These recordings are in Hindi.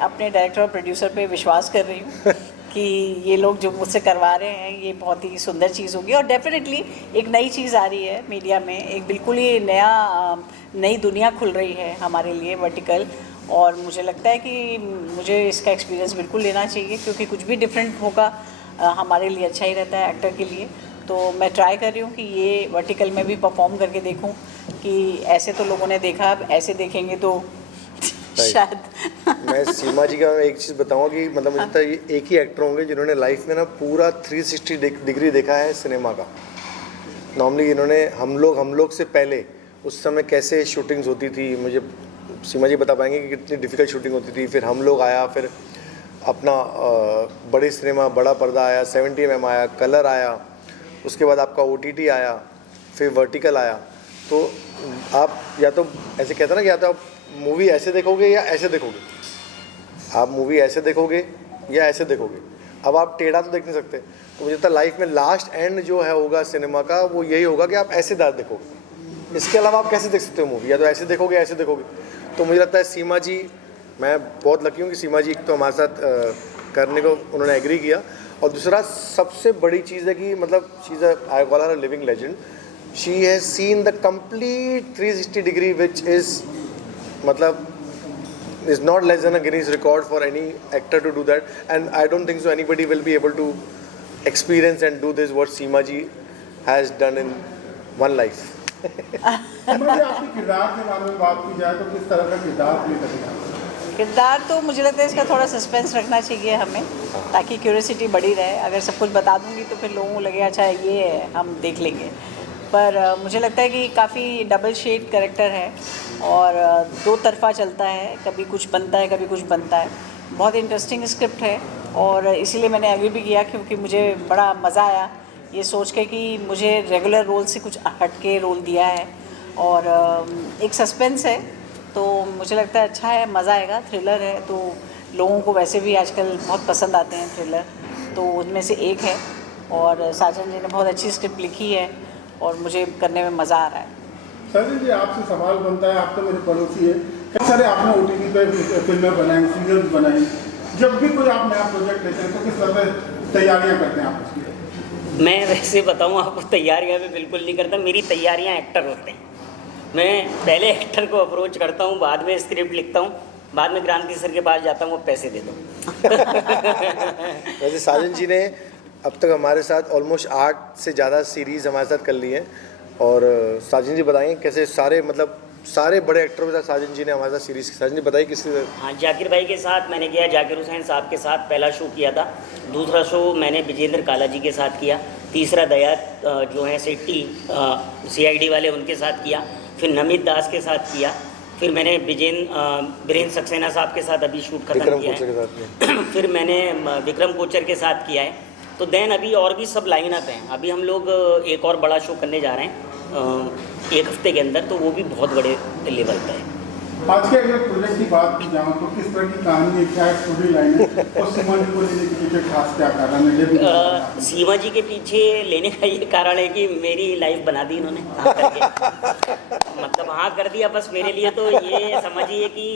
अपने डायरेक्टर और प्रोड्यूसर पे विश्वास कर रही हूँ कि ये लोग जो मुझसे करवा रहे हैं ये बहुत ही सुंदर चीज़ होगी। और डेफिनेटली एक नई चीज़ आ रही है मीडिया में, एक बिल्कुल ही नई दुनिया खुल रही है हमारे लिए, वर्टिकल। और मुझे लगता है कि मुझे इसका एक्सपीरियंस बिल्कुल लेना चाहिए, क्योंकि कुछ भी डिफरेंट होगा हमारे लिए अच्छा ही रहता है एक्टर के लिए। तो मैं ट्राई कर रही हूँ कि ये वर्टिकल में भी परफॉर्म करके देखूँ कि ऐसे तो लोगों ने देखा, अब ऐसे देखेंगे तो शायद। मैं सीमा जी का एक चीज़ बताऊंगा कि मतलब मुझे लगता है ये एक ही एक्टर होंगे जिन्होंने लाइफ में ना पूरा 360 डिग्री देखा है सिनेमा का। नॉर्मली इन्होंने हम लोग से पहले उस समय कैसे शूटिंग्स होती थी, मुझे सीमा जी बता पाएंगे कि कितनी डिफ़िकल्ट शूटिंग होती थी। फिर हम लोग आया, फिर अपना बड़े सिनेमा, बड़ा पर्दा आया, 70mm आया, कलर आया, उसके बाद आपका OTT आया, फिर वर्टिकल आया। तो आप या तो ऐसे कहते हैं ना कि या तो आप मूवी ऐसे देखोगे या ऐसे देखोगे, आप मूवी ऐसे देखोगे या ऐसे देखोगे। अब आप टेढ़ा तो देख नहीं सकते। तो मुझे लगता है लाइफ में लास्ट एंड जो है होगा सिनेमा का, वो यही होगा कि आप ऐसे दांत देखोगे। इसके अलावा आप कैसे देख सकते हो मूवी, या तो ऐसे देखोगे या ऐसे देखोगे। तो मुझे लगता है सीमा जी, मैं बहुत लकी हूँ कि सीमा जी एक तो हमारे साथ करने को उन्होंने एग्री किया, और दूसरा सबसे बड़ी चीज़ है कि मतलब she is I call her a living legend. She has seen the complete 360 degree which is मतलब is not less than a Guinness record for any actor to do that, and I don't think so anybody will be able to experience and do this what Seema ji has done in one life. सीमा जी, आपके किरदार के बारे में बात की जाए तो किस तरह का किरदार प्ले करेंगे? किरदार तो मुझे लगता है इसका थोड़ा सस्पेंस रखना चाहिए हमें, ताकि क्यूरियोसिटी बड़ी रहे। अगर सब कुछ बता दूंगी तो फिर लोगों को लगेगा अच्छा ये है, हम देख लेंगे। पर मुझे लगता है कि काफ़ी डबल शेड कैरेक्टर है और दो तरफा चलता है, कभी कुछ बनता है कभी कुछ बनता है। बहुत इंटरेस्टिंग स्क्रिप्ट है और इसीलिए मैंने एग्री भी किया, क्योंकि मुझे बड़ा मज़ा आया ये सोच के कि मुझे रेगुलर रोल से कुछ हट के रोल दिया है। और एक सस्पेंस है तो मुझे लगता है अच्छा है, मज़ा आएगा। थ्रिलर है तो लोगों को वैसे भी आजकल बहुत पसंद आते हैं थ्रिलर, तो उनमें से एक है। और साजन जी ने बहुत अच्छी स्क्रिप्ट लिखी है और मुझे करने में मज़ा आ रहा है। साजन जी, आपसे सवाल बनता है, आप तो मेरे पड़ोसी है, कई सारे आपने OTT पे फिल्में बनाई, सीरियल्स बनाई। जब भी कोई आप नया प्रोजेक्ट लेते हैं तो किस तरह से तैयारियाँ करते हैं आप उसकी? मैं वैसे बताऊँ आपको, तैयारियाँ भी बिल्कुल नहीं करता। मेरी तैयारियाँ एक्टर होते हैं। मैं पहले एक्टर को अप्रोच करता हूँ, बाद में स्क्रिप्ट लिखता हूँ, बाद में क्रांति सर के पास जाता हूँ, वो पैसे दे दो। वैसे साजन जी ने अब तक हमारे साथ ऑलमोस्ट 8 से ज़्यादा सीरीज़ हमारे साथ कर ली हैं। और साजन जी बताएंगे कैसे सारे बड़े एक्टरों के साथ साजन जी ने हमारे साथ सीरीज़। साजन जी बताइए किसके साथ? हाँ, जाकिर भाई के साथ मैंने किया, जाकिर हुसैन साहब के साथ पहला शो किया था। दूसरा शो मैंने विजेंद्र काला जी के साथ किया। तीसरा दया जो है सेट्टी CID वाले, उनके साथ किया। फिर नमित दास के साथ किया। फिर मैंने बीरेंद्र सक्सेना साहब के साथ अभी शूट खत्म किया है। फिर मैंने विक्रम कोचर के साथ किया है। तो देन अभी और भी सब लाइन अप हैं। अभी हम लोग एक और बड़ा शो करने जा रहे हैं 1 हफ्ते के अंदर, तो वो भी बहुत बड़े लेवल पे है। आज के अगर प्रोजेक्ट की बात की जाए तो किस तरह की कहानी है, क्या स्टोरी लाइन है, और सीमा जी को लेने के पीछे खास क्या कारण है? सीमा जी के पीछे लेने का ये कारण है कि मेरी लाइफ बना दी इन्होंने हाँ करके। मतलब हाँ कर दिया बस मेरे लिए। तो ये समझिए कि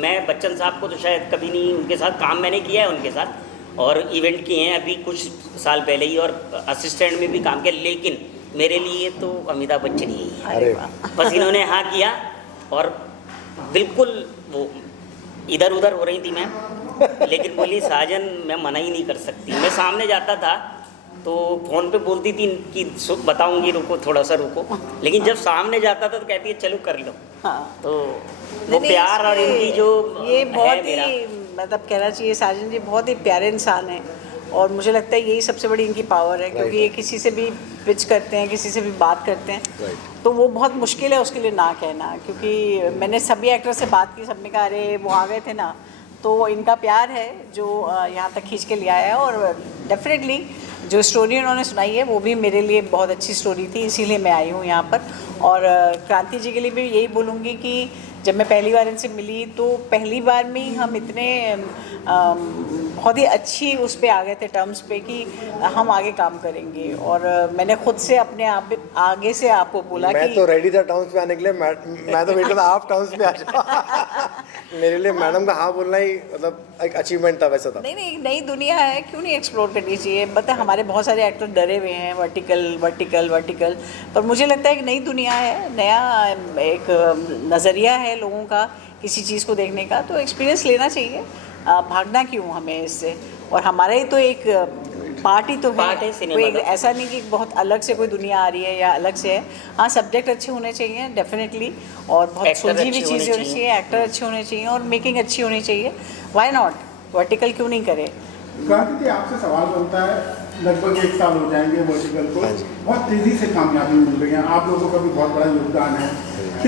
मैं बच्चन साहब को तो शायद कभी नहीं, उनके साथ काम मैंने किया है उनके साथ, और इवेंट किए हैं अभी कुछ साल पहले ही, और असिस्टेंट में भी काम किया। लेकिन मेरे लिए तो अमिताभ बच्चन ही है। बस इन्होंने हाँ किया, और बिल्कुल वो इधर उधर हो रही थी मैं, लेकिन बोली साजन मैं मना ही नहीं कर सकती। मैं सामने जाता था तो फ़ोन पे बोलती थी कि बताऊंगी, रुको थोड़ा सा रुको, लेकिन जब सामने जाता था तो कहती है चलो कर लो। हाँ। तो वो प्यार और इनकी जो ये बहुत मेरा, ही मतलब कहना चाहिए साजन जी बहुत ही प्यारे इंसान हैं, और मुझे लगता है यही सबसे बड़ी इनकी पावर है। क्योंकि ये किसी से भी पिच करते हैं, किसी से भी बात करते हैं, तो वो बहुत मुश्किल है उसके लिए ना कहना। क्योंकि मैंने सभी एक्टर से बात की, सबने कहा अरे वो आ गए थे ना। तो इनका प्यार है जो यहाँ तक खींच के ले आया है। और डेफिनेटली जो स्टोरी उन्होंने सुनाई है वो भी मेरे लिए बहुत अच्छी स्टोरी थी, इसीलिए मैं आई हूँ यहाँ पर। और क्रांति जी के लिए भी यही बोलूँगी कि जब मैं पहली बार इनसे मिली तो पहली बार में ही हम इतने बहुत ही अच्छी उस पे आ गए थे टर्म्स पे कि हम आगे काम करेंगे। और मैंने खुद से अपने आप आगे से आपको बोला मैं कि तो रेडी था टाउन्स पे आने के लिए। मैं तो वेट कर था आप टाउन्स पे आ जाओ। मेरे लिए मैडम का हाँ बोलना ही मतलब एक अचीवमेंट था, वैसा था। नहीं नहीं, एक नई दुनिया है, क्यों नहीं एक्सप्लोर करनी चाहिए। पता है हमारे बहुत सारे एक्टर डरे हुए हैं वर्टिकल वर्टिकल वर्टिकल, पर मुझे लगता है एक नई दुनिया है, नया एक नज़रिया है लोगों का किसी चीज़ को देखने का, तो एक्सपीरियंस लेना चाहिए। भागना क्यों हमें इससे, और हमारा ही तो एक पार्ट ही तो पार्ट है है, सिनेमा कोई का। ऐसा नहीं कि बहुत अलग से कोई दुनिया आ रही है या अलग से है। हाँ, सब्जेक्ट अच्छे होने चाहिए डेफिनेटली, और बहुत Actor सुलझी हुई अच्छे होने चीज़ें होनी चाहिए। चाहिए, एक्टर अच्छे होने चाहिए और मेकिंग अच्छी होनी चाहिए। व्हाई नॉट, वर्टिकल क्यों नहीं करे। क्रांति जी, आपसे सवाल बनता है, लगभग 1 साल हो जाएंगे वर्टिकल को, हाँ जी। बहुत तेजी से कामयाबी मिल रही है, आप लोगों का भी बहुत बड़ा योगदान है।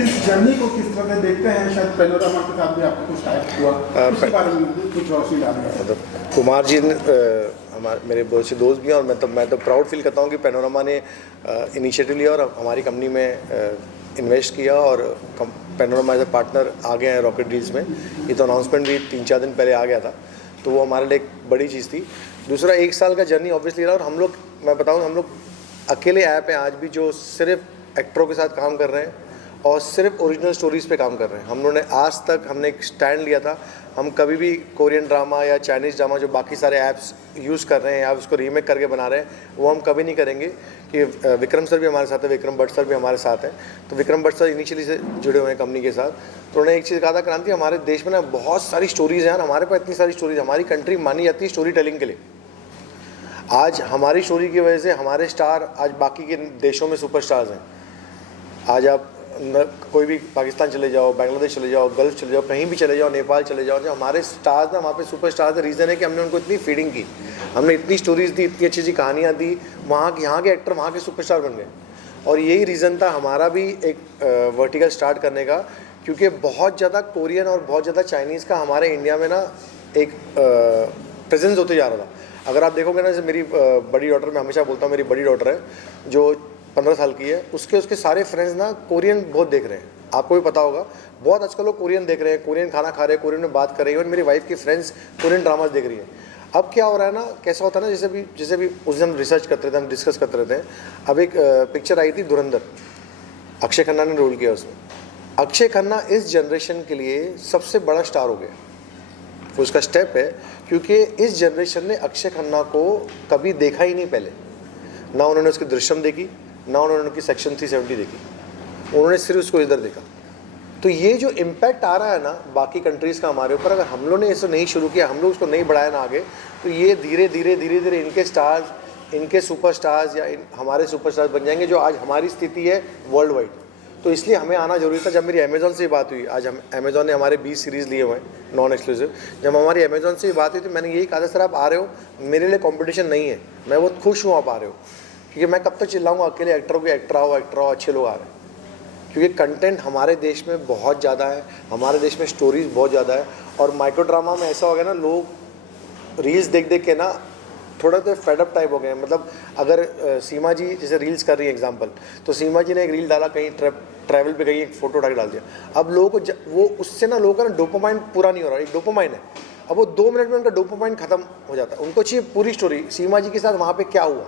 इस जर्नी को किस तरह से देखते हैं? शायद पैनोरामा के साथ भी आपको कुछ टाइप हुआ, उसके बारे में कुछ रोशनी डालिए। मतलब कुमार जी हमारे मेरे बहुत से दोस्त भी हैं, और मैं तो प्राउड फील करता हूँ कि पैनोरामा ने इनिशिएटिव लिया और हमारी कंपनी में इन्वेस्ट किया, और पैनोरामा एज ए पार्टनर आ गए हैं रॉकेट डील्स में। ये तो अनाउंसमेंट भी 3-4 दिन पहले आ गया था, तो वो हमारे लिए एक बड़ी चीज़ थी। दूसरा, 1 साल का जर्नी ऑब्वियसली रहा, और हम लोग, मैं बताऊँ, हम लोग अकेले ऐप हैं आज भी जो सिर्फ एक्टरों के साथ काम कर रहे हैं और सिर्फ ओरिजिनल स्टोरीज़ पे काम कर रहे हैं। हम लोगों ने आज तक हमने एक स्टैंड लिया था, हम कभी भी कोरियन ड्रामा या चाइनीज़ ड्रामा जो बाकी सारे ऐप्स यूज़ कर रहे हैं या उसको रीमेक करके बना रहे हैं, वो हम कभी नहीं करेंगे। कि विक्रम सर भी हमारे साथ है, विक्रम भट्ट सर भी हमारे साथ हैं। तो विक्रम भट्ट सर इनिशियली से जुड़े हुए हैं कंपनी के साथ, तो उन्होंने एक चीज़ कहा था, क्रांति हमारे देश में ना बहुत सारी स्टोरीज़ हैं यार, हमारे पास इतनी सारी स्टोरीज, हमारी कंट्री मानी जाती है स्टोरी टेलिंग के लिए। आज हमारी स्टोरी की वजह से हमारे स्टार आज बाकी के देशों में सुपरस्टार्स हैं। आज आप कोई भी पाकिस्तान चले जाओ, बांग्लादेश चले जाओ, गल्फ चले जाओ, कहीं भी चले जाओ, नेपाल चले जाओ, जो हमारे स्टार्स ना वहाँ पे सुपरस्टार्स, रीज़न है कि हमने उनको इतनी फीडिंग की, हमने इतनी स्टोरीज़ दी, इतनी अच्छी अच्छी कहानियाँ दी, यहाँ के एक्टर वहाँ के सुपरस्टार बन गए। और यही रीज़न था हमारा भी एक वर्टिकल स्टार्ट करने का, क्योंकि बहुत ज़्यादा कोरियन और बहुत ज़्यादा चाइनीज़ का हमारे इंडिया में ना एक प्रेजेंस होते जा रहा था। अगर आप देखोगे ना, जैसे मेरी बड़ी डॉटर, मैं हमेशा बोलता हूँ मेरी बड़ी डॉटर है जो 15 साल की है, उसके सारे फ्रेंड्स ना कोरियन बहुत देख रहे हैं। आपको भी पता होगा, बहुत आजकल लोग कोरियन देख रहे हैं, कोरियन खाना खा रहे हैं, कोरियन में बात कर रहे हैं। और मेरी वाइफ की फ्रेंड्स कोरियन ड्रामाज देख रही है। अब क्या हो रहा है ना, कैसा होता है ना, जैसे भी उस दिन हम रिसर्च करते थे, हम डिस्कस करते रहते हैं। अब एक पिक्चर आई थी धुरंधर, अक्षय खन्ना ने रोल किया उसमें। अक्षय खन्ना इस जनरेशन के लिए सबसे बड़ा स्टार हो गया, वो उसका स्टेप है, क्योंकि इस जनरेशन ने अक्षय खन्ना को कभी देखा ही नहीं पहले। ना उन्होंने उसकी दृश्यम देखी, ना उन्होंने उनकी सेक्शन 370 देखी, उन्होंने सिर्फ उसको इधर देखा। तो ये जो इम्पैक्ट आ रहा है ना बाकी कंट्रीज़ का हमारे ऊपर, अगर हम लोग ने इसे नहीं शुरू किया, हम लोग उसको नहीं बढ़ाया ना आगे, तो ये धीरे धीरे इनके स्टार्स, इनके सुपरस्टार्स या हमारे सुपरस्टार्स बन जाएंगे, जो आज हमारी स्थिति है वर्ल्ड वाइड। तो इसलिए हमें आना जरूरी था। जब मेरी अमेज़ॉन से बात हुई, आज हम अमेज़ॉन ने हमारे 20 सीरीज़ लिए हुए हैं नॉन एक्सक्लूसिव, जब हमारी अमेज़ॉन से बात हुई तो मैंने यही कहा था, सर आप आ रहे हो, मेरे लिए कंपटीशन नहीं है, मैं बहुत खुश हूँ आप आ रहे हो, क्योंकि मैं कब तक चिल्लाऊंगा अकेले एक्टरों के एक्टर आओ अच्छे लोग आ रहे हैं। क्योंकि कंटेंट हमारे देश में बहुत ज़्यादा है, हमारे देश में स्टोरीज बहुत ज़्यादा है। और माइक्रो ड्रामा में ऐसा हो गया ना, लोग रील्स देख के ना थोड़ा तो फेडअप टाइप हो गए। मतलब अगर सीमा जी जैसे रील्स कर रही है एग्जांपल, तो सीमा जी ने एक रील डाला, कहीं ट्रैवल पे गई, एक फ़ोटो उठा के डाल दिया। अब लोगों को वो उससे ना लोगों का ना डोपामाइन पूरा नहीं हो रहा। एक डोपामाइन है, अब वो 2 मिनट में उनका डोपामाइन खत्म हो जाता है। उनको चाहिए पूरी स्टोरी, सीमा जी के साथ वहाँ पे क्या हुआ,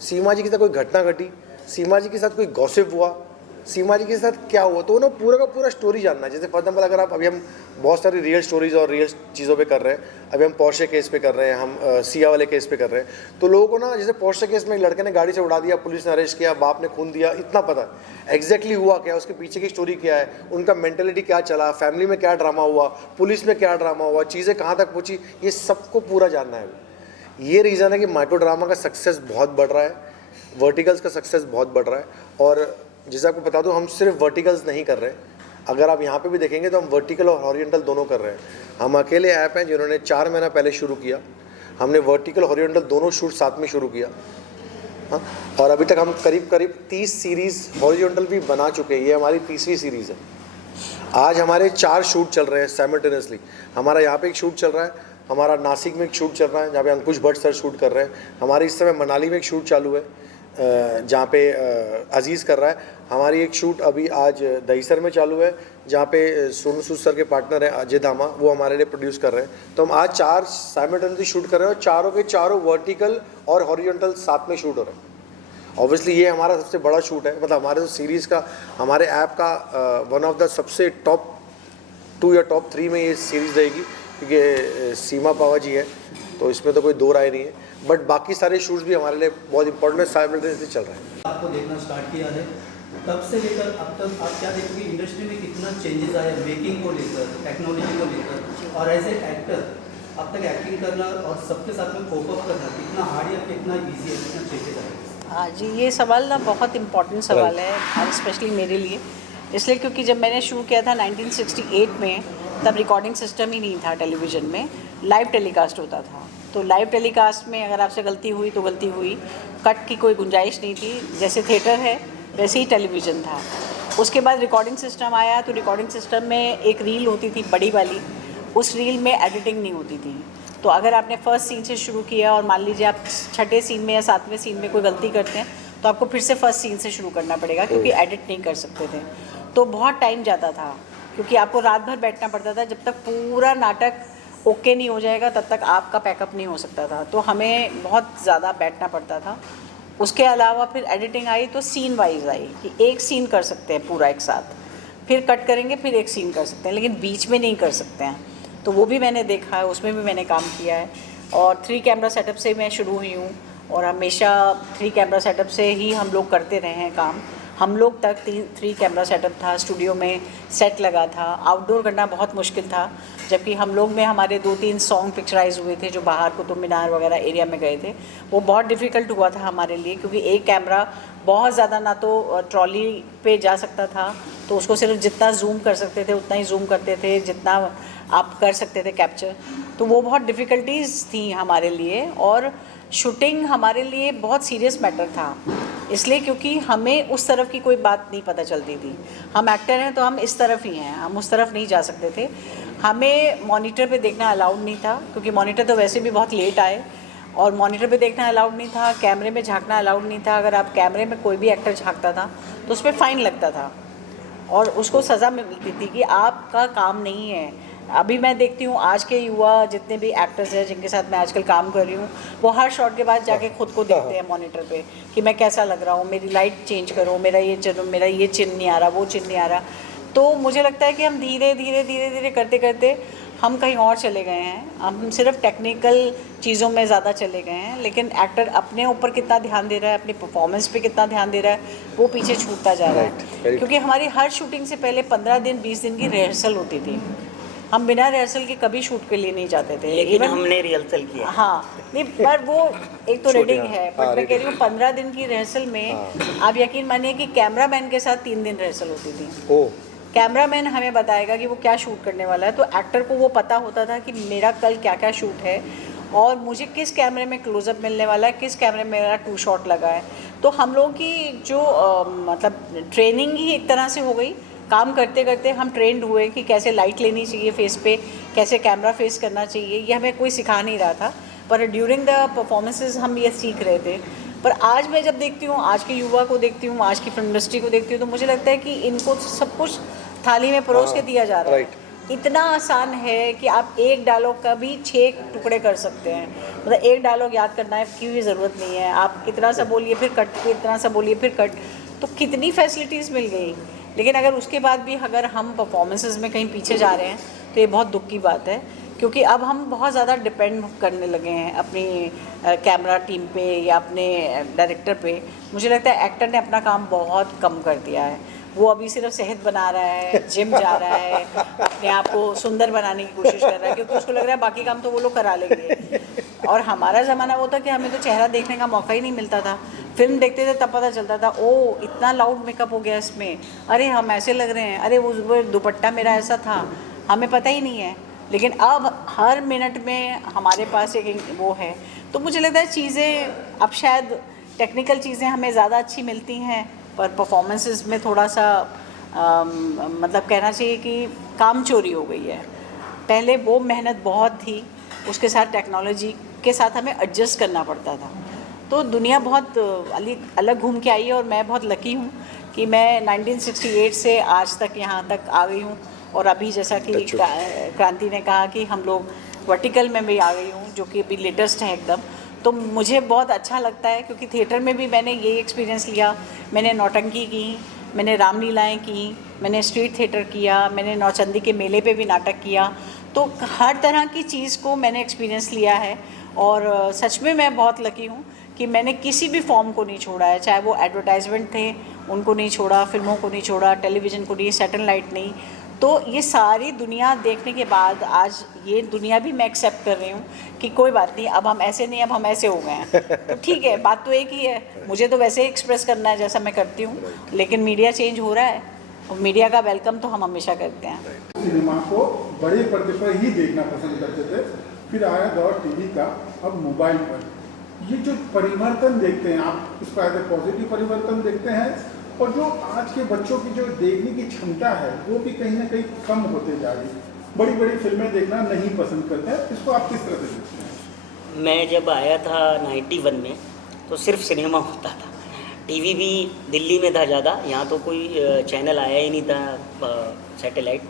सीमा जी के साथ कोई घटना घटी, सीमा जी के साथ कोई गॉसिप हुआ, सीमा जी के साथ क्या हुआ, तो उन्हें पूरा का पूरा स्टोरी जानना है। जैसे फॉर एग्जाम्पल अगर आप अभी हम बहुत सारी रियल स्टोरीज और रियल चीज़ों पे कर रहे हैं, अभी हम पोर्शे केस पे कर रहे हैं, हम सिया वाले केस पे कर रहे हैं, तो लोगों को ना जैसे पोर्शे केस में एक लड़के ने गाड़ी से उड़ा दिया, पुलिस ने अरेस्ट किया, बाप ने खून दिया, इतना पता है एग्जैक्टली हुआ क्या, उसके पीछे की स्टोरी क्या है, उनका मेंटेलिटी क्या चला, फैमिली में क्या ड्रामा हुआ, पुलिस में क्या ड्रामा हुआ, चीज़ें कहाँ तक पहुँची, ये सबको पूरा जानना है। ये रीज़न है कि माइक्रो ड्रामा का सक्सेस बहुत बढ़ रहा है, वर्टिकल्स का सक्सेस बहुत बढ़ रहा है। और जैसे आपको बता दूं, हम सिर्फ वर्टिकल्स नहीं कर रहे, अगर आप यहाँ पे भी देखेंगे तो हम वर्टिकल और हॉरिजॉन्टल दोनों कर रहे हैं। हम अकेले ऐप हैं जिन्होंने 4 महीना पहले शुरू किया, हमने वर्टिकल हॉरिजॉन्टल दोनों शूट साथ में शुरू किया। हाँ, और अभी तक हम करीब 30 सीरीज़ हॉरिजॉन्टल भी बना चुके हैं, ये हमारी 30वीं सीरीज़ है। आज हमारे 4 शूट चल रहे हैं साइमल्टेनियसली। हमारा यहाँ पे एक शूट चल रहा है, हमारा नासिक में एक शूट चल रहा है जहाँ पे अंकुश भट्ट सर शूट कर रहे हैं, हमारे इस समय मनाली में एक शूट चालू है जहाँ पे अजीज़ कर रहा है, हमारी एक शूट अभी आज दहीसर में चालू है जहाँ पे सोनू सूद सर के पार्टनर हैं अजय धामा, वो हमारे लिए प्रोड्यूस कर रहे हैं। तो हम आज 4 साइमल्टेनियसली शूट कर रहे हैं और चारों के चारों वर्टिकल और हॉरिजॉन्टल साथ में शूट हो रहे हैं। ऑब्वियसली ये हमारा सबसे बड़ा शूट है, मतलब हमारे सीरीज़ का, हमारे ऐप का वन ऑफ द सबसे टॉप 2 या टॉप 3 में ये सीरीज़ रहेगी, क्योंकि सीमा पावा जी है तो इसमें तो कोई दो राय नहीं है। बट बाकी सारे शूट्स भी हमारे लिए बहुत इंपॉर्टेंट है, साइमल्टेनियसली चल रहे हैं। आपको देखना स्टार्ट किया है, तब से लेकर अब तक आप क्या देखोगे इंडस्ट्री में कितना चेंजेस आया मेकिंग को लेकर, टेक्नोलॉजी को लेकर, और एज ए एक्टर अब तक एक्टिंग करना और सबके साथ में कोप अप करना कितना हार्ड या कितना ईजी है, कितना चेंजेस आया? हाँ जी, ये सवाल ना बहुत इम्पोर्टेंट सवाल है, और स्पेशली मेरे लिए, इसलिए क्योंकि जब मैंने शुरू किया था 1968 में, तब रिकॉर्डिंग सिस्टम ही नहीं था टेलीविज़न में, लाइव टेलीकास्ट होता था। तो लाइव टेलीकास्ट में अगर आपसे गलती हुई तो गलती हुई, कट की कोई गुंजाइश नहीं थी। जैसे थिएटर है वैसे ही टेलीविज़न था। उसके बाद रिकॉर्डिंग सिस्टम आया, तो रिकॉर्डिंग सिस्टम में एक रील होती थी बड़ी वाली, उस रील में एडिटिंग नहीं होती थी। तो अगर आपने फर्स्ट सीन से शुरू किया और मान लीजिए आप छठे सीन में या सातवें सीन में कोई गलती करते हैं, तो आपको फिर से फर्स्ट सीन से शुरू करना पड़ेगा, क्योंकि एडिट नहीं कर सकते थे। तो बहुत टाइम जाता था, क्योंकि आपको रात भर बैठना पड़ता था। जब तक पूरा नाटक ओके नहीं हो जाएगा तब तक आपका पैकअप नहीं हो सकता था। तो हमें बहुत ज़्यादा बैठना पड़ता था। उसके अलावा फिर एडिटिंग आई तो सीन वाइज आई कि एक सीन कर सकते हैं पूरा एक साथ, फिर कट करेंगे, फिर एक सीन कर सकते हैं, लेकिन बीच में नहीं कर सकते हैं। तो वो भी मैंने देखा है, उसमें भी मैंने काम किया है। और 3 कैमरा सेटअप से मैं शुरू हुई हूँ, और हमेशा 3 कैमरा सेटअप से ही हम लोग करते रहे हैं काम। हम लोग तक 3 कैमरा सेटअप था, स्टूडियो में सेट लगा था। आउटडोर करना बहुत मुश्किल था, जबकि हम लोग में हमारे 2-3 सॉन्ग पिक्चराइज हुए थे जो बाहर कुतुब मीनार वगैरह एरिया में गए थे। वो बहुत डिफ़िकल्ट हुआ था हमारे लिए, क्योंकि एक कैमरा बहुत ज़्यादा ना तो ट्रॉली पे जा सकता था, तो उसको सिर्फ जितना जूम कर सकते थे उतना ही जूम करते थे, जितना आप कर सकते थे कैप्चर। तो वो बहुत डिफ़िकल्टीज़ थी हमारे लिए, और शूटिंग हमारे लिए बहुत सीरियस मैटर था, इसलिए क्योंकि हमें उस तरफ की कोई बात नहीं पता चलती थी। हम एक्टर हैं तो हम इस तरफ ही हैं, हम उस तरफ नहीं जा सकते थे। हमें मॉनिटर पे देखना अलाउड नहीं था, क्योंकि मॉनिटर तो वैसे भी बहुत लेट आए, और मॉनिटर पे देखना अलाउड नहीं था। कैमरे में झांकना अलाउड नहीं था। अगर आप कैमरे में कोई भी एक्टर झांकता था तो उस पर फ़ाइन लगता था, और उसको सज़ा मिलती थी कि आपका काम नहीं है। अभी मैं देखती हूँ आज के युवा जितने भी एक्टर्स हैं जिनके साथ मैं आजकल काम कर रही हूँ, वो हर शॉट के बाद जाके खुद को देखते हैं मॉनिटर पे कि मैं कैसा लग रहा हूँ, मेरी लाइट चेंज करो, मेरा ये चिन्ह नहीं आ रहा, वो चिन्ह नहीं आ रहा। तो मुझे लगता है कि हम धीरे धीरे करते करते हम कहीं और चले गए हैं। हम सिर्फ टेक्निकल चीज़ों में ज़्यादा चले गए हैं, लेकिन एक्टर अपने ऊपर कितना ध्यान दे रहा है, अपनी परफॉर्मेंस पे कितना ध्यान दे रहा है, वो पीछे छूटता जा रहा है। क्योंकि हमारी हर शूटिंग से पहले 15 दिन 20 दिन की रिहर्सल होती थी। हम बिना रिहर्सल के कभी शूट के लिए नहीं जाते थे, लेकिन हमने रिहर्सल किया। हाँ, नहीं, पर वो एक तो रेडिंग है, बट मैं कह रही हूँ 15 दिन की रिहर्सल में आप यकीन मानिए कि कैमरामैन के साथ 3 दिन रिहर्सल होती थी। कैमरामैन हमें बताएगा कि वो क्या शूट करने वाला है, तो एक्टर को वो पता होता था कि मेरा कल क्या क्या शूट है, और मुझे किस कैमरे में क्लोजअप मिलने वाला है, किस कैमरे में मेरा 2 शॉट लगा है। तो हम लोगों की जो मतलब ट्रेनिंग ही एक तरह से हो गई। काम करते करते हम ट्रेंड हुए कि कैसे लाइट लेनी चाहिए फेस पे, कैसे कैमरा फेस करना चाहिए, ये हमें कोई सिखा नहीं रहा था, पर ड्यूरिंग द परफॉर्मेंसेस हम ये सीख रहे थे। पर आज मैं जब देखती हूँ, आज के युवा को देखती हूँ, आज की फिल्म इंडस्ट्री को देखती हूँ, तो मुझे लगता है कि इनको सब कुछ थाली में परोस के दिया जा रहा है। इतना आसान है कि आप एक डायलॉग का भी 6 टुकड़े कर सकते हैं। मतलब एक डायलॉग याद करना है की भी ज़रूरत नहीं है, आप इतना सा बोलिए फिर कट, इतना सा बोलिए फिर कट। तो कितनी फैसिलिटीज़ मिल गई, लेकिन अगर उसके बाद भी अगर हम परफॉर्मेंसेस में कहीं पीछे जा रहे हैं तो ये बहुत दुख की बात है, क्योंकि अब हम बहुत ज़्यादा डिपेंड करने लगे हैं अपनी कैमरा टीम पे या अपने डायरेक्टर पे। मुझे लगता है एक्टर ने अपना काम बहुत कम कर दिया है। वो अभी सिर्फ सेहत बना रहा है, जिम जा रहा है, अपने आप को सुंदर बनाने की कोशिश कर रहा है, क्योंकि उसको लग रहा है बाकी काम तो वो लोग करा लेंगे। और हमारा ज़माना वो था कि हमें तो चेहरा देखने का मौका ही नहीं मिलता था। फिल्म देखते थे तब पता चलता था, ओ इतना लाउड मेकअप हो गया इसमें, अरे हम ऐसे लग रहे हैं, अरे वो दुपट्टा मेरा ऐसा था, हमें पता ही नहीं है। लेकिन अब हर मिनट में हमारे पास एक वो है। तो मुझे लगता है चीज़ें अब शायद टेक्निकल चीज़ें हमें ज़्यादा अच्छी मिलती हैं, पर परफॉर्मेंसेस में थोड़ा सा मतलब कहना चाहिए कि काम चोरी हो गई है। पहले वो मेहनत बहुत थी, उसके साथ टेक्नोलॉजी के साथ हमें एडजस्ट करना पड़ता था। तो दुनिया बहुत अलग घूम के आई है, और मैं बहुत लकी हूँ कि मैं 1968 से आज तक यहाँ तक आ गई हूँ। और अभी जैसा कि क्रांति ने कहा कि हम लोग वर्टिकल में भी आ गई हूँ, जो कि अभी लेटेस्ट है एकदम। तो मुझे बहुत अच्छा लगता है, क्योंकि थिएटर में भी मैंने यही एक्सपीरियंस लिया। मैंने नौटंकी की, मैंने रामलीलाएँ की, मैंने स्ट्रीट थिएटर किया, मैंने नौचंदी के मेले पे भी नाटक किया। तो हर तरह की चीज़ को मैंने एक्सपीरियंस लिया है और सच में मैं बहुत लकी हूँ कि मैंने किसी भी फॉर्म को नहीं छोड़ा है, चाहे वो एडवर्टाइजमेंट थे उनको नहीं छोड़ा, फिल्मों को नहीं छोड़ा, टेलीविज़न को नहीं, सैटेलाइट नहीं। तो ये सारी दुनिया देखने के बाद आज ये दुनिया भी मैं एक्सेप्ट कर रही हूँ कि कोई बात नहीं, अब हम ऐसे नहीं, अब हम ऐसे हो गए हैं। तो ठीक है, बात तो एक ही है, मुझे तो वैसे ही एक्सप्रेस करना है जैसा मैं करती हूँ, लेकिन मीडिया चेंज हो रहा है और मीडिया का वेलकम तो हम हमेशा करते हैं। सिनेमा को बड़े पर्दे पर ही देखना पसंद करते थे, फिर आया दौर टीवी का, अब मोबाइल पर। ये जो परिवर्तन देखते हैं आप, इसको एज ए पॉजिटिव परिवर्तन देखते हैं, और जो आज के बच्चों की जो देखने की क्षमता है वो भी कहीं ना कहीं कम होते जा रही है, बड़ी बड़ी फिल्में देखना नहीं पसंद करते हैं, इसको आप किस तरह से देखते हैं? मैं जब आया था 91 में तो सिर्फ सिनेमा होता था, टीवी भी दिल्ली में था ज़्यादा, यहाँ तो कोई चैनल आया ही नहीं था सैटेलाइट।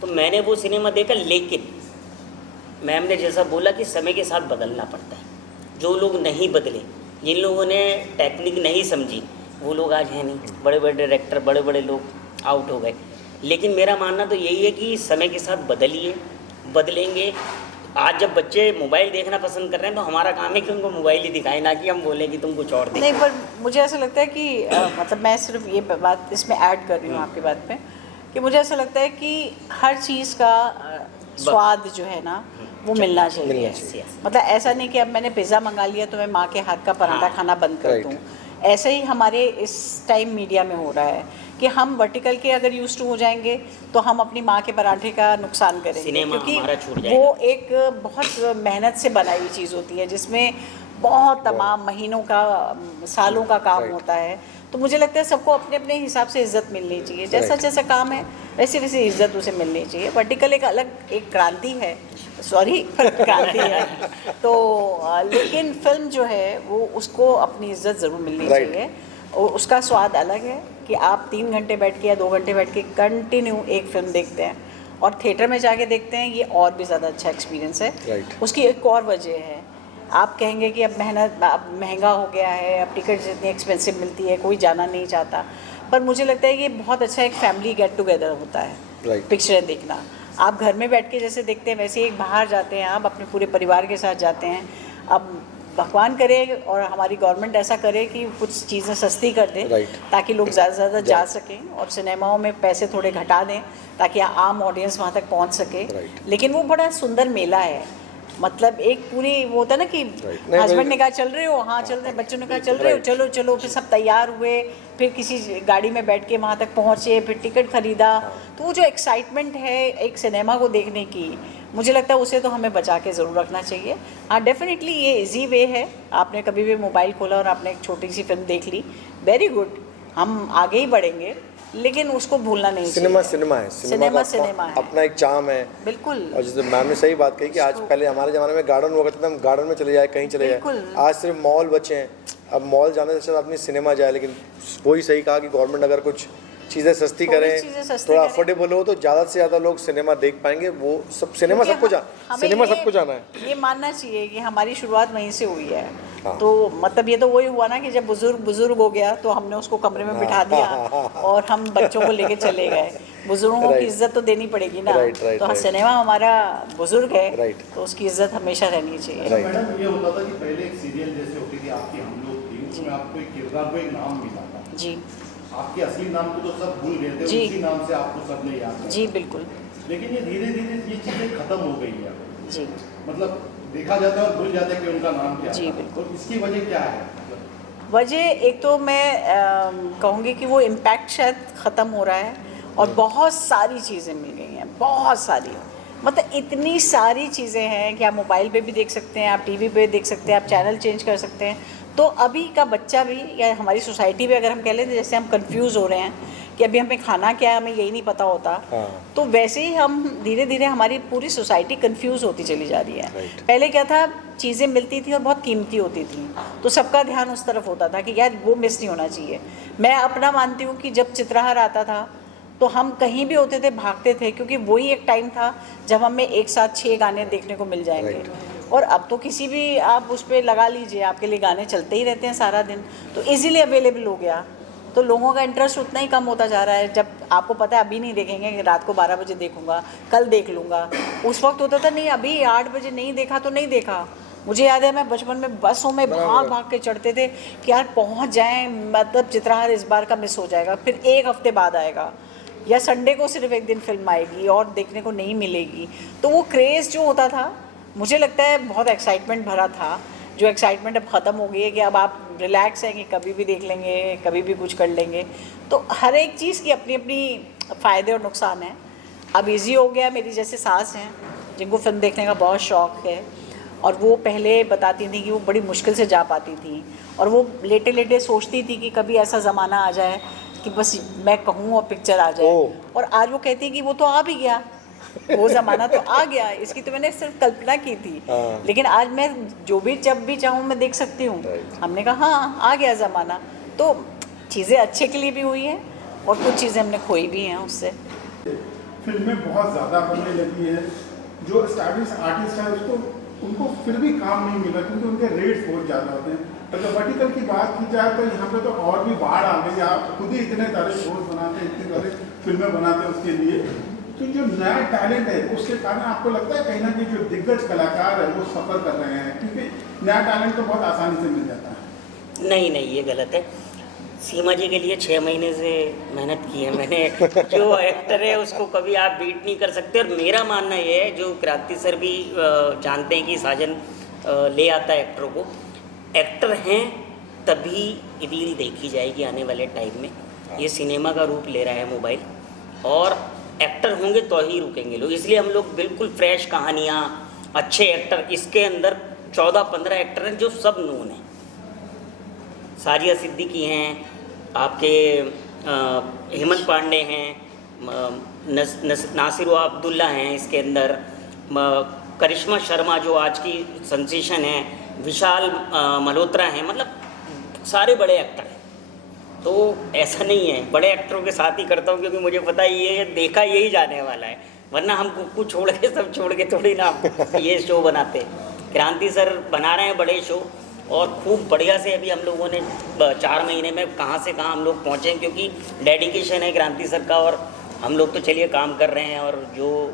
तो मैंने वो सिनेमा देखा, लेकिन मैम ने जैसा बोला कि समय के साथ बदलना पड़ता है। जो लोग नहीं बदले, जिन लोगों ने टेक्निक नहीं समझी, वो लोग आज हैं नहीं, बड़े बड़े डायरेक्टर, बड़े बड़े लोग आउट हो गए। लेकिन मेरा मानना तो यही है कि समय के साथ बदलिए, बदलेंगे। आज जब बच्चे मोबाइल देखना पसंद कर रहे हैं तो हमारा काम है कि उनको मोबाइल ही दिखाएं, ना कि हम बोलें कि तुम कुछ और देखो। नहीं, पर मुझे ऐसा लगता है कि मतलब मैं सिर्फ ये बात इसमें ऐड कर रही हूँ आपकी बात पे, कि मुझे ऐसा लगता है कि हर चीज़ का स्वाद जो है ना वो मिलना चाहिए। मतलब ऐसा नहीं कि अब मैंने पिज़्ज़ा मंगा लिया तो मैं माँ के हाथ का पराठा खाना बंद कर दूँ। ऐसे ही हमारे इस टाइम मीडिया में हो रहा है कि हम वर्टिकल के अगर यूज टू हो जाएंगे तो हम अपनी माँ के पराठे का नुकसान करेंगे, क्योंकि वो एक बहुत मेहनत से बनाई हुई चीज़ होती है जिसमें बहुत तमाम महीनों का, सालों का काम होता है। तो मुझे लगता है सबको अपने अपने हिसाब से इज्जत मिलनी चाहिए, जैसा जैसा काम है वैसे वैसे इज्जत उसे मिलनी चाहिए। वर्टिकल एक अलग एक क्रांति है, सॉरी क्रांति है तो लेकिन फिल्म जो है वो उसको अपनी इज्जत ज़रूर मिलनी चाहिए, और उसका स्वाद अलग है कि आप 3 घंटे बैठ के या 2 घंटे बैठ के कंटिन्यू एक फिल्म देखते हैं और थिएटर में जाके देखते हैं, ये और भी ज़्यादा अच्छा एक्सपीरियंस है। उसकी एक और वजह है, आप कहेंगे कि अब महंगा हो गया है, अब टिकट जितनी एक्सपेंसिव मिलती है कोई जाना नहीं चाहता, पर मुझे लगता है कि बहुत अच्छा एक फैमिली गेट टुगेदर होता है पिक्चरें देखना। आप घर में बैठ के जैसे देखते हैं वैसे एक बाहर जाते हैं, आप अपने पूरे परिवार के साथ जाते हैं। अब भगवान करे और हमारी गवर्नमेंट ऐसा करे कि कुछ चीज़ें सस्ती कर दे ताकि लोग ज़्यादा से ज़्यादा जा सकें और सिनेमाओं में पैसे थोड़े घटा दें ताकि आम ऑडियंस वहाँ तक पहुँच सके। लेकिन वो बड़ा सुंदर मेला है, मतलब एक पूरी वो होता है ना कि हस्बैंड ने कहा चल रहे हो, हाँ चल रहे, बच्चों ने कहा चल रहे हो, चलो चलो, फिर सब तैयार हुए, फिर किसी गाड़ी में बैठ के वहाँ तक पहुँचे, फिर टिकट खरीदा। तो वो जो एक्साइटमेंट है एक सिनेमा को देखने की, मुझे लगता है उसे तो हमें बचा के ज़रूर रखना चाहिए। हाँ, डेफिनेटली ये इजी वे है, आपने कभी भी मोबाइल खोला और आपने एक छोटी सी फिल्म देख ली, वेरी गुड, हम आगे ही बढ़ेंगे, लेकिन उसको भूलना नहीं सिनेमा चाहिए। सिनेमा है, सिनेमा है, अपना एक चार्म है, बिल्कुल। और जैसे मैम ने सही बात कही कि आज पहले हमारे ज़माने में गार्डन हुआ करता था, हम गार्डन में चले जाए, कहीं चले जाए, आज सिर्फ मॉल बचे हैं। अब मॉल जाने से आदमी सिनेमा जाए, लेकिन वही सही कहा कि गवर्नमेंट अगर कुछ चीज़ें सस्ती करें, थोड़ा अफोर्डेबल हो, तो ज़्यादा से ज़्यादा लोग सिनेमा देख पाएंगे। वो सब सिनेमा सबको जाना है, ये मानना चाहिए कि हमारी शुरुआत वहीं से हुई है। तो मतलब ये तो वही हुआ ना कि जब बुजुर्ग हो गया तो हमने उसको कमरे में बिठा दिया और हम बच्चों को लेके चले गए। बुजुर्गों की इज्जत तो देनी पड़ेगी ना, तो सिनेमा हमारा बुजुर्ग है तो उसकी इज्जत हमेशा रहनी चाहिए। मैडम, ये होता था कि पहले एक सीरियल जैसे होती थी आपकी हम लोग थी, उसमें आपको एक किरदार को एक नाम मिला था जी, आपके असली नाम को तो सब भूल गए थे, उसी नाम से आपको सबने याद किया। जी बिल्कुल। लेकिन ये धीरे धीरे ये चीज़ें खत्म हो गई है जी, मतलब देखा जाता है और भूल जाते हैं कि उनका नाम क्या जी था। बिल्कुल। और इसकी वजह क्या है? वजह एक तो मैं कहूँगी कि वो इम्पैक्ट शायद ख़त्म हो रहा है और बहुत सारी चीज़ें मिल गई हैं, बहुत सारी, मतलब इतनी सारी चीज़ें हैं कि आप मोबाइल पे भी देख सकते हैं, आप टीवी पे देख सकते हैं, आप चैनल चेंज कर सकते हैं। तो अभी का बच्चा भी या हमारी सोसाइटी भी अगर हम कह लें, जैसे हम कंफ्यूज हो रहे हैं कि अभी हमें खाना क्या है, हमें यही नहीं पता होता, तो वैसे ही हम धीरे धीरे हमारी पूरी सोसाइटी कंफ्यूज होती चली जा रही है। पहले क्या था, चीज़ें मिलती थी और बहुत कीमती होती थी, तो सबका ध्यान उस तरफ होता था कि यार वो मिस नहीं होना चाहिए। मैं अपना मानती हूँ कि जब चित्रहार आता था तो हम कहीं भी होते थे भागते थे, क्योंकि वही एक टाइम था जब हमें एक साथ 6 गाने देखने को मिल जाएंगे। और अब तो किसी भी आप उस पर लगा लीजिए, आपके लिए गाने चलते ही रहते हैं सारा दिन, तो इजीली अवेलेबल हो गया। तो लोगों का इंटरेस्ट उतना ही कम होता जा रहा है। जब आपको पता है अभी नहीं देखेंगे कि रात को 12 बजे देखूंगा, कल देख लूँगा, उस वक्त होता था नहीं अभी 8 बजे नहीं देखा तो नहीं देखा। मुझे याद है मैं बचपन में बसों में भाग भाग के चढ़ते थे कि यार पहुंच जाएं, मतलब चित्रहार इस बार का मिस हो जाएगा, फिर एक हफ्ते बाद आएगा या संडे को सिर्फ एक दिन फिल्म आएगी और देखने को नहीं मिलेगी। तो वो क्रेज़ जो होता था मुझे लगता है बहुत एक्साइटमेंट भरा था, जो एक्साइटमेंट अब ख़त्म हो गई है कि अब आप रिलैक्स हैं कि कभी भी देख लेंगे, कभी भी कुछ कर लेंगे। तो हर एक चीज़ की अपनी अपनी फ़ायदे और नुकसान हैं। अब इजी हो गया, मेरी जैसे सास हैं जिनको फिल्म देखने का बहुत शौक़ है और वो पहले बताती थी कि वो बड़ी मुश्किल से जा पाती थी और वो लेटे लेटे सोचती थी कि कभी ऐसा ज़माना आ जाए कि बस मैं कहूँ और पिक्चर आ जाए। और आज वो कहती है कि वो तो आ भी गया, वो ज़माना तो आ गया, इसकी तो मैंने सिर्फ कल्पना की थी, लेकिन आज मैं जो भी जब भी चाहूँ मैं देख सकती हूँ। हमने कहा हाँ आ गया ज़माना। तो चीज़ें अच्छे के लिए भी हुई हैं और कुछ चीज़ें हमने खोई भी हैं उससे। फिल्में बहुत ज़्यादा बनने लगी है, जो एस्टैब्लिश आर्टिस्ट हैं उसको उनको फिर भी काम नहीं मिला क्योंकि उनके रेट्स बहुत ज़्यादा होते हैं। अगर वर्टिकल की बात की जाए तो यहाँ पे तो और भी बाढ़ आ गई। आप खुद ही इतने सारे शोज बनाते हैं, इतनी सारी फिल्में बनाते हैं उसके लिए, तो जो नया टैलेंट है उसके कारण आपको लगता है कहीं ना कहीं जो दिग्गज कलाकार है वो सफ़र कर रहे हैं, क्योंकि नया टैलेंट तो बहुत आसानी से मिल जाता है। नहीं नहीं, ये गलत है। सीमा जी के लिए 6 महीने से मेहनत की है मैंने। जो एक्टर है उसको कभी आप बीट नहीं कर सकते। और मेरा मानना ये है, जो क्रांति सर भी जानते हैं कि साजन ले आता है एक्टरों को, एक्टर हैं तभी रील देखी जाएगी आने वाले टाइम में। ये सिनेमा का रूप ले रहा है मोबाइल, और एक्टर होंगे तो ही रुकेंगे लोग। इसलिए हम लोग बिल्कुल फ्रेश कहानियाँ, अच्छे एक्टर, इसके अंदर 14-15 एक्टर हैं जो सब नोन हैं। साजिया सिद्दीकी हैं, आपके हेमंत पांडे हैं, नासिर अब्दुल्ला हैं, इसके अंदर करिश्मा शर्मा जो आज की सेंसेशन है, विशाल मल्होत्रा हैं, मतलब सारे बड़े एक्टर हैं। तो ऐसा नहीं है, बड़े एक्टरों के साथ ही करता हूँ क्योंकि मुझे पता है ये देखा यही जाने वाला है, वरना हम कुछ छोड़ के सब छोड़ के थोड़ी ना ये शो बनाते। क्रांति सर बना रहे हैं बड़े शो और खूब बढ़िया से। अभी हम लोगों ने 4 महीने में कहाँ से कहाँ हम लोग पहुँचे, क्योंकि डेडिकेशन है क्रांति सर का। और हम लोग तो चलिए काम कर रहे हैं, और जो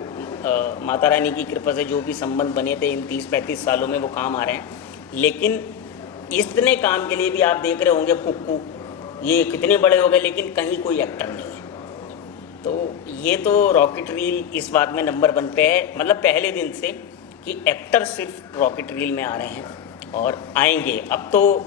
माता रानी की कृपा से जो भी संबंध बने थे इन 30-35 सालों में वो काम आ रहे हैं। लेकिन इतने काम के लिए भी आप देख रहे होंगे कुक्कू ये कितने बड़े हो गए, लेकिन कहीं कोई एक्टर नहीं है। तो ये तो रॉकेट रील इस बात में नंबर 1 पे है, मतलब पहले दिन से, कि एक्टर सिर्फ रॉकेट रील में आ रहे हैं और आएंगे। अब तो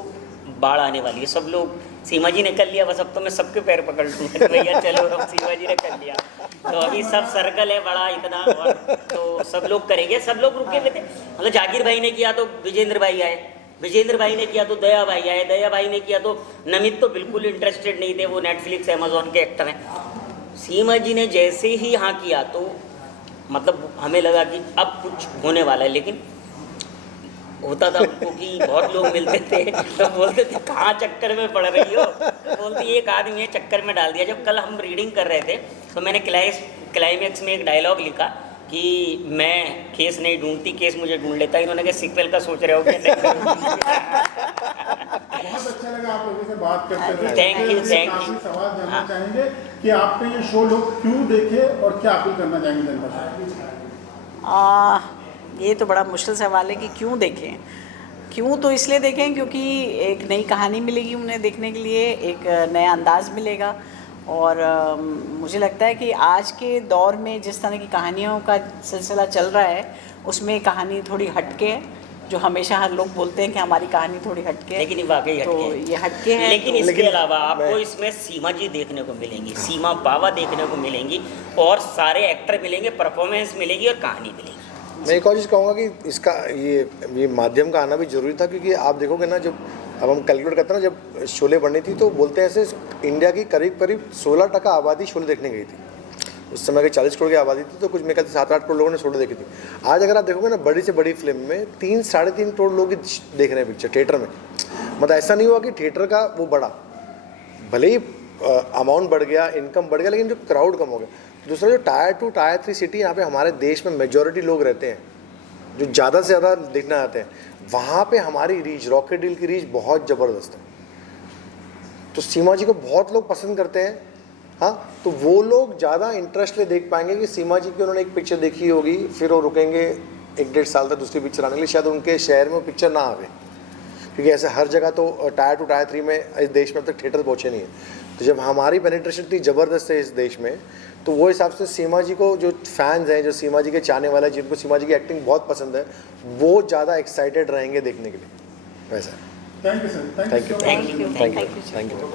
बाढ़ आने वाली है। सब लोग, सीमा जी ने कर लिया, बस अब तो मैं सबके पैर पकड़ लूँगा भैया चलो, अब सीमा जी ने कर लिया। तो अभी सब सर्कल है बड़ा इतना, और तो सब लोग करेंगे। सब लोग रुके हुए थे, मतलब जाकिर भाई ने किया तो विजेंद्र भाई आए, विजेंद्र भाई ने किया तो दया भाई आए, दया भाई ने किया तो नमित तो बिल्कुल इंटरेस्टेड नहीं थे, वो नेटफ्लिक्स अमेजोन के एक्टर हैं। सीमा जी ने जैसे ही हाँ किया तो मतलब हमें लगा कि अब कुछ होने वाला है। लेकिन होता था उनको कि बहुत लोग मिलते थे तो बोलते थे कहाँ चक्कर में पड़ रही हो, बोलती एक आदमी है चक्कर में डाल दिया। जब कल हम रीडिंग कर रहे थे तो मैंने क्लाइमैक्स में एक डायलॉग लिखा कि मैं केस नहीं ढूंढती, केस मुझे ढूंढ लेता। इन्होंने कहा सीक्वल का सोच रहे हो क्या? बहुत अच्छा लगा आप लोगों से बात करते हुए। Thank you. काफी सवाल जानना चाहेंगे कि आपके ये शो लोग क्यों देखे और क्या अपील करना चाहेंगे जनता से? ये तो बड़ा मुश्किल सवाल है कि क्यों देखें। क्यों तो इसलिए देखें क्योंकि एक नई कहानी मिलेगी उन्हें देखने के लिए, एक नया अंदाज़ मिलेगा। और मुझे लगता है कि आज के दौर में जिस तरह की कहानियों का सिलसिला चल रहा है उसमें कहानी थोड़ी हटके है, जो हमेशा हर लोग बोलते हैं कि हमारी कहानी थोड़ी हटके है, लेकिन वाकई तो ये हटके है। लेकिन इसके अलावा आपको इसमें सीमा जी देखने को मिलेंगी, सीमा बाबा देखने को मिलेंगी, और सारे एक्टर मिलेंगे, परफॉर्मेंस मिलेगी और कहानी मिलेगी। मैं एक और चीज़ कहूँगा कि इसका ये माध्यम का आना भी ज़रूरी था, क्योंकि आप देखोगे ना, जब अब हम कैलकुलेट करते हैं ना, जब शोले बनी थी तो बोलते हैं ऐसे इंडिया की करीब 16% आबादी शोले देखने गई थी। उस समय की 40 करोड़ की आबादी थी, तो कुछ मेरे ख्याल से 7-8 करोड़ लोगों ने शोले देखी थी। आज अगर आप देखोगे ना, बड़ी से बड़ी फिल्म में 3-3.5 करोड़ लोग देख रहे हैं पिक्चर थिएटर में। मतलब ऐसा नहीं हुआ कि थिएटर का वो बढ़ा, भले ही अमाउंट बढ़ गया, इनकम बढ़ गया, लेकिन जो क्राउड कम हो गया। दूसरा, जो टायर 2 टायर 3 सिटी यहाँ पे हमारे देश में मेजॉरिटी लोग रहते हैं, जो ज़्यादा से ज़्यादा देखना आते हैं, वहाँ पे हमारी रीच, रॉकेट रील की रीच बहुत ज़बरदस्त है। तो सीमा जी को बहुत लोग पसंद करते हैं। हाँ, तो वो लोग ज़्यादा इंटरेस्ट ले देख पाएंगे कि सीमा जी की उन्होंने एक पिक्चर देखी होगी, फिर वो रुकेंगे 1-1.5 साल तक दूसरी पिक्चर आने के लिए, शायद उनके शहर में वो पिक्चर ना आवे, क्योंकि ऐसे हर जगह तो टायर 2 टायर 3 में इस देश में अब तक थिएटर पहुँचे नहीं है। तो जब हमारी पेनिट्रेशन इतनी ज़बरदस्त है इस देश में, तो वो हिसाब से सीमा जी को जो फैंस हैं, जो सीमा जी के चाहने वाले हैं, जिनको सीमा जी की एक्टिंग बहुत पसंद है, वो ज़्यादा एक्साइटेड रहेंगे देखने के लिए। वैसा thank you sir, thank you thank you. Thank you thank you.